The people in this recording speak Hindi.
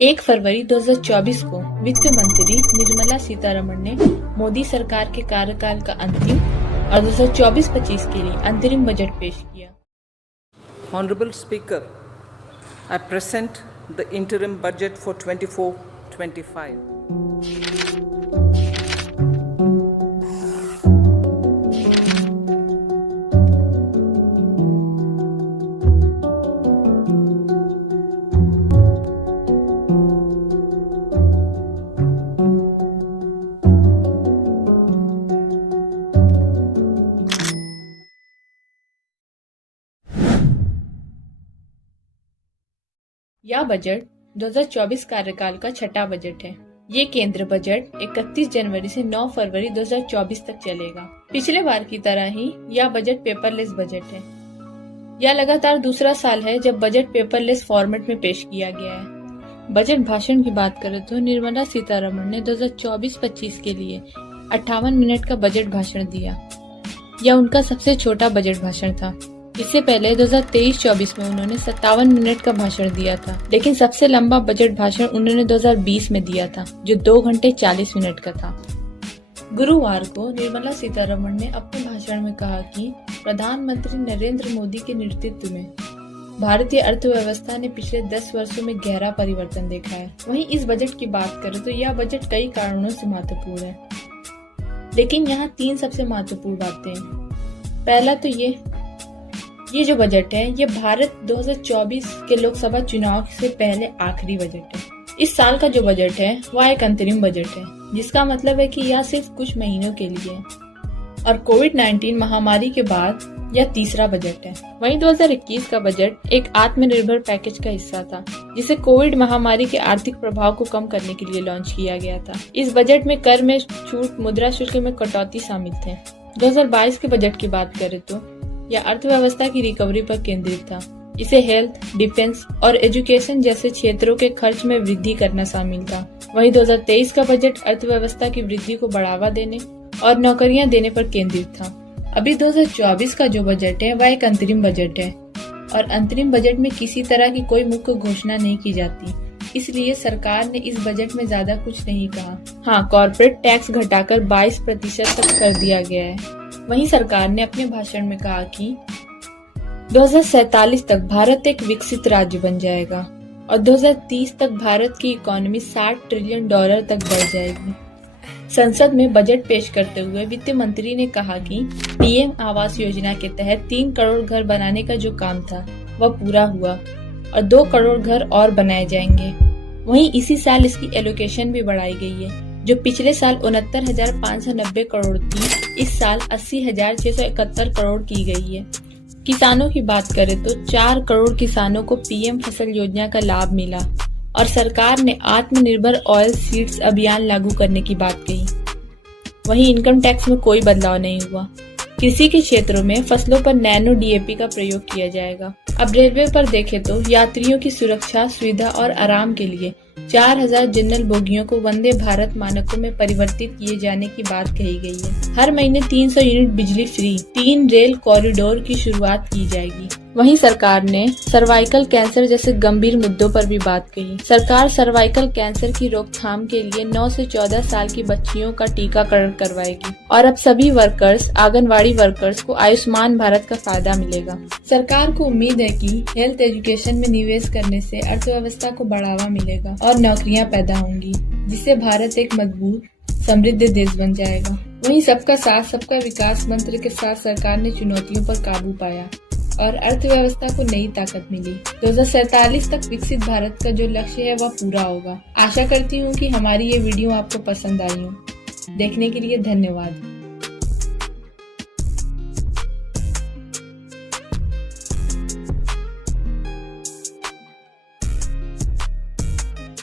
1 फरवरी 2024 को वित्त मंत्री निर्मला सीतारमण ने मोदी सरकार के कार्यकाल का अंतिम और 2024-25 के लिए अंतरिम बजट पेश किया। Honorable Speaker, I present the interim budget for 24-25. यह बजट 2024 कार्यकाल का छठा बजट है। ये केंद्र बजट 31 जनवरी से 9 फरवरी 2024 तक चलेगा। पिछले बार की तरह ही यह बजट पेपरलेस बजट है। यह लगातार दूसरा साल है जब बजट पेपरलेस फॉर्मेट में पेश किया गया है। बजट भाषण की बात करें तो निर्मला सीतारमण ने 2024-25 के लिए 58 मिनट का बजट भाषण दिया। यह उनका सबसे छोटा बजट भाषण था। इससे पहले 2023-24 में उन्होंने 57 मिनट का भाषण दिया था, लेकिन सबसे लंबा बजट भाषण उन्होंने 2020 में दिया था, जो 2 घंटे 40 मिनट का था। गुरुवार को निर्मला सीतारमण ने अपने भाषण में कहा कि प्रधानमंत्री नरेंद्र मोदी के नेतृत्व में भारतीय अर्थव्यवस्था ने पिछले 10 वर्षों में गहरा परिवर्तन देखा है। वहीं इस बजट की बात करें तो यह बजट कई कारणों से महत्वपूर्ण है, लेकिन यहाँ 3 सबसे महत्वपूर्ण बातें हैं। पहला तो ये जो बजट है ये भारत 2024 के लोकसभा चुनाव से पहले आखिरी बजट है। इस साल का जो बजट है वह एक अंतरिम बजट है, जिसका मतलब है कि यह सिर्फ कुछ महीनों के लिए है और कोविड-19 महामारी के बाद यह तीसरा बजट है। वहीं 2021 का बजट एक आत्मनिर्भर पैकेज का हिस्सा था, जिसे कोविड महामारी के आर्थिक प्रभाव को कम करने के लिए लॉन्च किया गया था। इस बजट में कर में छूट, मुद्रा शुल्क में कटौती शामिल थे। 2022 के बजट की बात करें तो यह अर्थव्यवस्था की रिकवरी पर केंद्रित था। इसे हेल्थ, डिफेंस और एजुकेशन जैसे क्षेत्रों के खर्च में वृद्धि करना शामिल था। वहीं 2023 का बजट अर्थव्यवस्था की वृद्धि को बढ़ावा देने और नौकरियां देने पर केंद्रित था। अभी 2024 का जो बजट है वह एक अंतरिम बजट है और अंतरिम बजट में किसी तरह की कोई मुख्य घोषणा नहीं की जाती, इसलिए सरकार ने इस बजट में ज्यादा कुछ नहीं कहा। हाँ, कॉर्पोरेट टैक्स घटाकर 22% तक कर दिया गया है। वहीं सरकार ने अपने भाषण में कहा कि 2047 तक भारत एक विकसित राज्य बन जाएगा और 2030 तक भारत की इकोनॉमी $60 ट्रिलियन तक बढ़ जाएगी। संसद में बजट पेश करते हुए वित्त मंत्री ने कहा कि पीएम आवास योजना के तहत 3 करोड़ घर बनाने का जो काम था वह पूरा हुआ और 2 करोड़ घर और बनाए जाएंगे। वहीं इसी साल इसकी एलोकेशन भी बढ़ाई गई है, जो पिछले साल 69,590 करोड़ थी, इस साल 80,671 करोड़ की गई है। किसानों की बात करें तो 4 करोड़ किसानों को पीएम फसल योजना का लाभ मिला और सरकार ने आत्मनिर्भर ऑयल सीड्स अभियान लागू करने की बात कही। वहीं इनकम टैक्स में कोई बदलाव नहीं हुआ। कृषि के क्षेत्रों में फसलों पर नैनो डीएपी का प्रयोग किया जाएगा। अब रेलवे पर देखें तो यात्रियों की सुरक्षा, सुविधा और आराम के लिए 4,000 जनरल बोगियों को वंदे भारत मानकों में परिवर्तित किए जाने की बात कही गई है। हर महीने 300 यूनिट बिजली फ्री 3 रेल कॉरिडोर की शुरुआत की जाएगी। वहीं सरकार ने सर्वाइकल कैंसर जैसे गंभीर मुद्दों पर भी बात कही। सरकार सर्वाइकल कैंसर की रोकथाम के लिए 9 से 14 साल की बच्चियों का टीकाकरण करवाएगी और अब सभी वर्कर्स, आंगनवाड़ी वर्कर्स को आयुष्मान भारत का फायदा मिलेगा। सरकार को उम्मीद है कि हेल्थ एजुकेशन में निवेश करने से अर्थव्यवस्था को बढ़ावा मिलेगा और नौकरियां पैदा होंगी, जिससे भारत एक मजबूत, समृद्ध देश बन जाएगा। वहीं सबका साथ सबका विकास मंत्र के साथ सरकार ने चुनौतियों पर काबू पाया और अर्थव्यवस्था को नई ताकत मिली। 2047 तक विकसित भारत का जो लक्ष्य है वह पूरा होगा। आशा करती हूँ कि हमारी ये वीडियो आपको पसंद आई हो। देखने के लिए धन्यवाद।